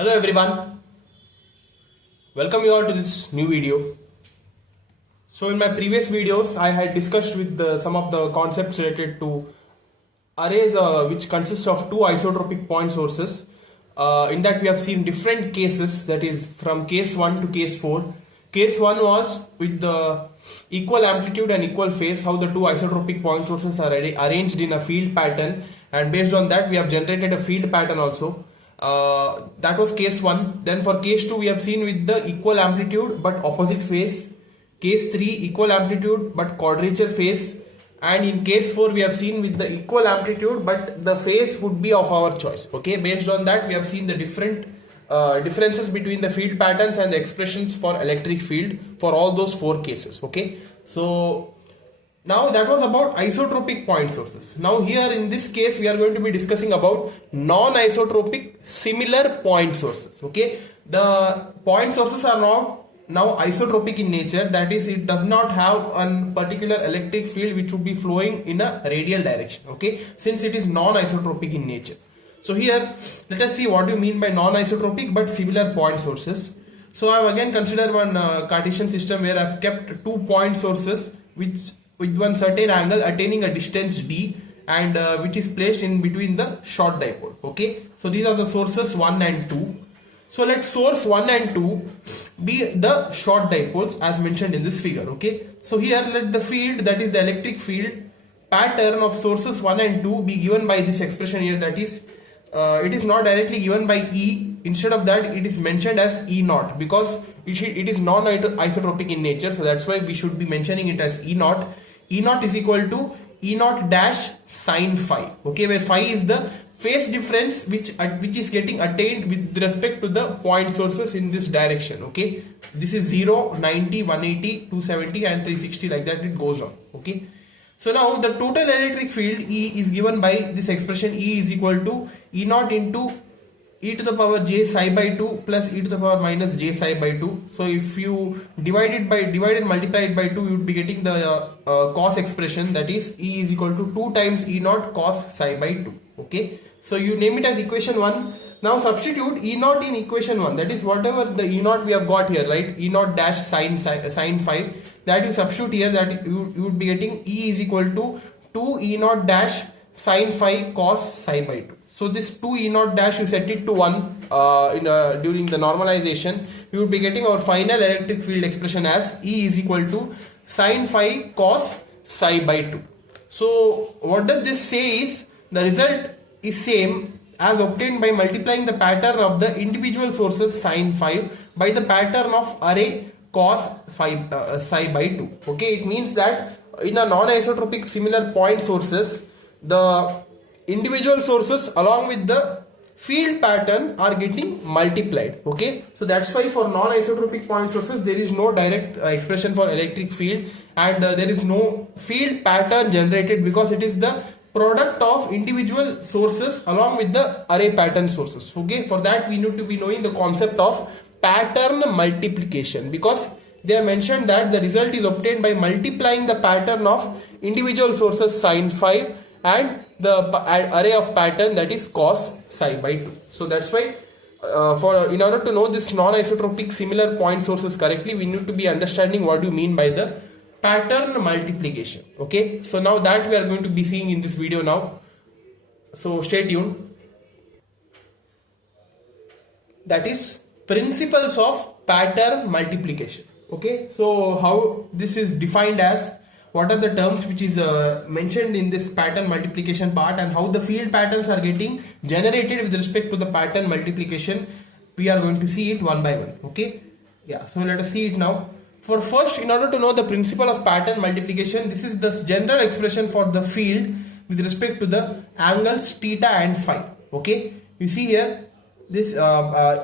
Hello everyone, welcome you all to this new video. So in my previous videos I had discussed with some of the concepts related to arrays which consists of two isotropic point sources. In that we have seen different cases, that is from case 1 to case 4. Case 1 was with the equal amplitude and equal phase, how the two isotropic point sources are arranged in a field pattern, and based on that we have generated a field pattern also. That was case 1. Then for case 2 we have seen with the equal amplitude but opposite phase. Case 3 equal amplitude but quadrature phase. And in case 4 we have seen with the equal amplitude but the phase would be of our choice. Okay, based on that we have seen the differences between the field patterns and the expressions for electric field for all those 4 cases. Okay, so now that was about isotropic point sources. Now here in this case we are going to be discussing about non-isotropic similar point sources. Okay, the point sources are now isotropic in nature, that is it does not have a particular electric field which would be flowing in a radial direction. Okay, since it is non-isotropic in nature. So here let us see what do you mean by non-isotropic but similar point sources. So I have again considered one Cartesian system where I have kept 2 point sources which with one certain angle attaining a distance d, and which is placed in between the short dipole. Okay, so these are the sources 1 and 2. So let source 1 and 2 be the short dipoles as mentioned in this figure. Okay, so here let the field, that is the electric field pattern of sources 1 and 2 be given by this expression here, that is it is not directly given by E. Instead of that it is mentioned as E naught because it is non-isotropic in nature, so that's why we should be mentioning it as E naught. E naught is equal to E naught dash sine phi. Okay, where phi is the phase difference which is getting attained with respect to the point sources in this direction. Okay, this is 0, 90, 180, 270 and 360, like that it goes on. Okay, so now the total electric field E is given by this expression. E is equal to E naught into e to the power j psi by 2 plus e to the power minus j psi by 2. So if you divide and multiply it by 2, you would be getting the cos expression, that is E is equal to 2 times E naught cos psi by 2. Okay, so you name it as equation 1. Now substitute E naught in equation 1, that is whatever the E naught we have got here, right? E naught dash sine phi, that you substitute here, that you would be getting E is equal to 2 E naught dash sine phi cos psi by 2. So this 2 E naught dash you set it to 1 during the normalization, you would be getting our final electric field expression as E is equal to sine phi cos psi by 2. So what does this say is the result is same as obtained by multiplying the pattern of the individual sources sine phi by the pattern of array cos psi by 2. Okay, it means that in a non-isotropic similar point sources, the individual sources along with the field pattern are getting multiplied. Okay, so that's why for non-isotropic point sources there is no direct expression for electric field, and there is no field pattern generated because it is the product of individual sources along with the array pattern sources. Okay, for that we need to be knowing the concept of pattern multiplication, because they have mentioned that the result is obtained by multiplying the pattern of individual sources sine phi and the array of pattern, that is cos psi by 2. So that's why in order to know this non-isotropic similar point sources correctly, we need to be understanding what you mean by the pattern multiplication. Okay, so now that we are going to be seeing in this video now, so stay tuned. That is principles of pattern multiplication. Okay, so how this is defined as, what are the terms which is mentioned in this pattern multiplication part, and how the field patterns are getting generated with respect to the pattern multiplication. We are going to see it one by one. Okay, yeah, so let us see it now. For first, in order to know the principle of pattern multiplication, this is the general expression for the field with respect to the angles theta and phi. Okay, you see here this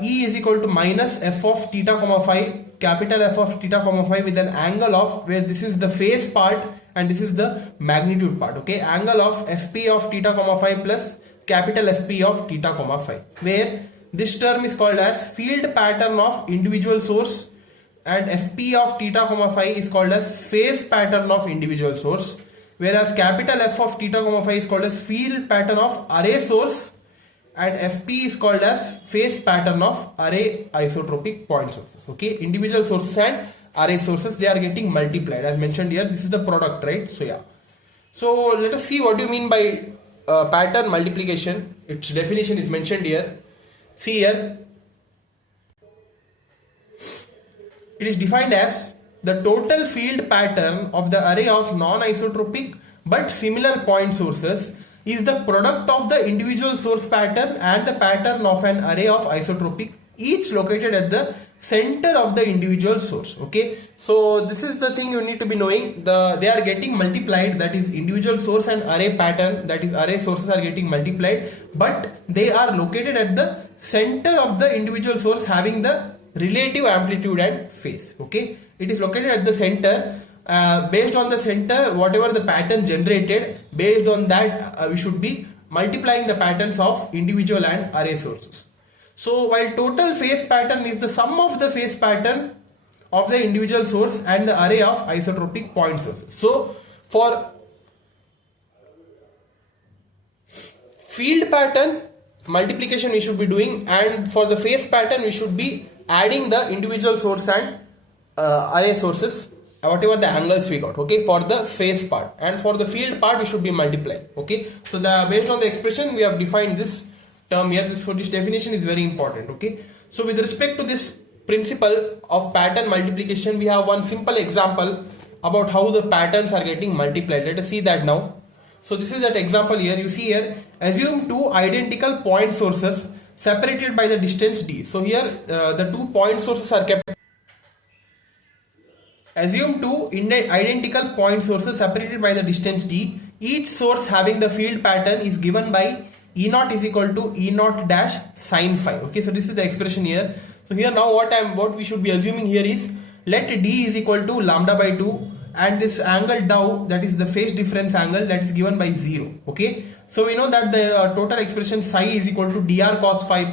E is equal to minus f of theta comma phi, capital F of theta comma phi, with an angle of, where this is the phase part and this is the magnitude part. Okay, angle of fp of theta comma phi plus capital Fp of theta comma phi, where this term is called as field pattern of individual source, and fp of theta comma phi is called as phase pattern of individual source, whereas capital F of theta comma phi is called as field pattern of array source, and FP is called as phase pattern of array isotropic point sources. Okay, individual sources and array sources, they are getting multiplied as mentioned here. This is the product, right? So yeah, so let us see what you mean by pattern multiplication. Its definition is mentioned here. See here, it is defined as the total field pattern of the array of non-isotropic but similar point sources is the product of the individual source pattern and the pattern of an array of isotropic, each located at the center of the individual source. Okay, so this is the thing you need to be knowing. They are getting multiplied, that is individual source and array pattern, that is array sources are getting multiplied, but they are located at the center of the individual source having the relative amplitude and phase. Okay, it is located at the center. Based on the center, whatever the pattern generated, based on that we should be multiplying the patterns of individual and array sources. So while total phase pattern is the sum of the phase pattern of the individual source and the array of isotropic point sources. So for field pattern multiplication we should be doing, and for the phase pattern we should be adding the individual source and array sources, whatever the angles we got. Okay, for the phase part, and for the field part we should be multiplying. Okay, so based on the expression we have defined this term here. So this definition is very important. Okay, so with respect to this principle of pattern multiplication, we have one simple example about how the patterns are getting multiplied. Let us see that now. So this is that example here. You see here, assume two identical point sources separated by the distance d. So here the 2 point sources are kept. Assume two identical point sources separated by the distance d. Each source having the field pattern is given by E0 is equal to E0 dash sine phi. Okay, so this is the expression here. So here now what we should be assuming here is, let d is equal to lambda by 2 and this angle dou, that is the phase difference angle, that is given by 0. Okay, so we know that the total expression psi is equal to dr cos phi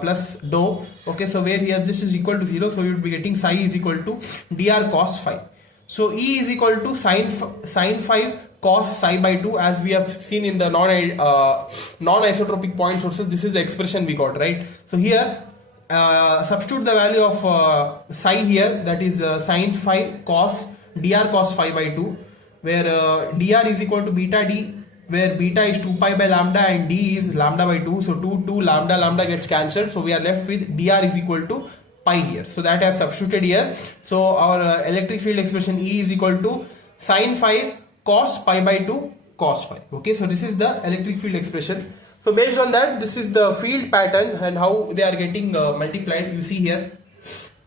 plus dou. Okay, so where here this is equal to 0, so you would be getting psi is equal to dr cos phi. So E is equal to sine phi cos psi by 2, as we have seen in the non-isotropic point sources. This is the expression we got, right? So here substitute the value of psi here, that is sine phi cos dr cos phi by 2, where dr is equal to beta d, where beta is 2 pi by lambda and d is lambda by 2. So 2 lambda gets cancelled, so we are left with dr is equal to pi here. So that I have substituted here. So our electric field expression E is equal to sine phi cos pi by 2 cos phi. Okay, so this is the electric field expression. So based on that, this is the field pattern and how they are getting multiplied. You see here,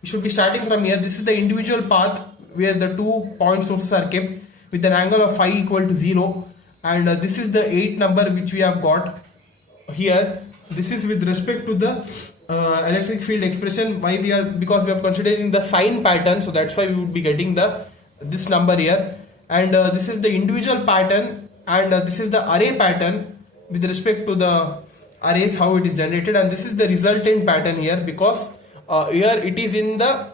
we should be starting from here. This is the individual path where the 2 point sources are kept with an angle of phi equal to 0, and this is the 8 number which we have got here. This is with respect to the electric field expression. Why we are, because we are considering the sine pattern, so that's why we would be getting this number here. And this is the individual pattern, and this is the array pattern with respect to the arrays, how it is generated, and this is the resultant pattern here, because here it is in the